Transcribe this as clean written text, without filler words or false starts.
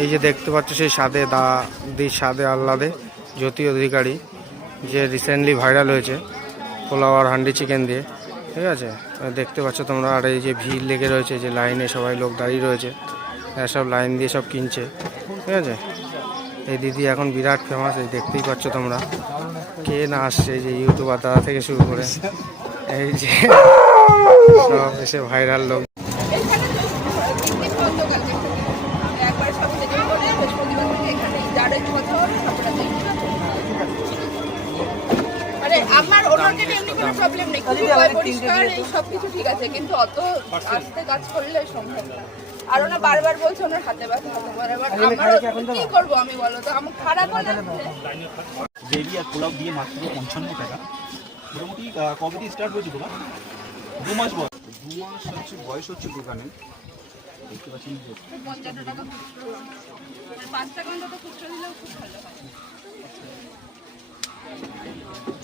এই যে দেখতে পাচ্ছ সেই স্বাদে আহ্লাদে জ্যোতি অধিকারী, যে রিসেন্টলি ভাইরাল হয়েছে পোলাও আর হান্ডি চিকেন দিয়ে, ঠিক আছে। দেখতে পাচ্ছ তোমরা। আর এই যে ভিড় লেগে রয়েছে, যে লাইনে সবাই লোক দাঁড়িয়ে রয়েছে, সব লাইন দিয়ে সব কিনছে, ঠিক আছে। এই দিদি এখন বিরাট ফেমাস, এই দেখতেই পাচ্ছ তোমরা। কে না আসছে, এই যে ইউটিউবার দাদা থেকে শুরু করে এই যে সব এসে ভাইরাল লোক। আমার ওনাকে এমনি কোনো প্রবলেম নেই, পরিষ্কার এই সব কিছু ঠিক আছে, কিন্তু অত আস্তে কাজ করলে সম্ভব না। আর ওনা বারবার বলছে ওনার হাতে ব্যথা আমার কি করবো আমি, বলো তো আমার খারাপ লাগছে। গ্রেভি আর পোলাও দিয়ে মাত্র 55 টাকা। মোটামুটি কবে থেকে স্টার্ট হয়েছে তোমার? 2 মাস বয়স। 2 মাস হচ্ছে বয়স হচ্ছে দোকানে। দেখতে পাচ্ছেন 50 টাকা খুচরো, 5 টাকা অন্তত খুচরো দিলেও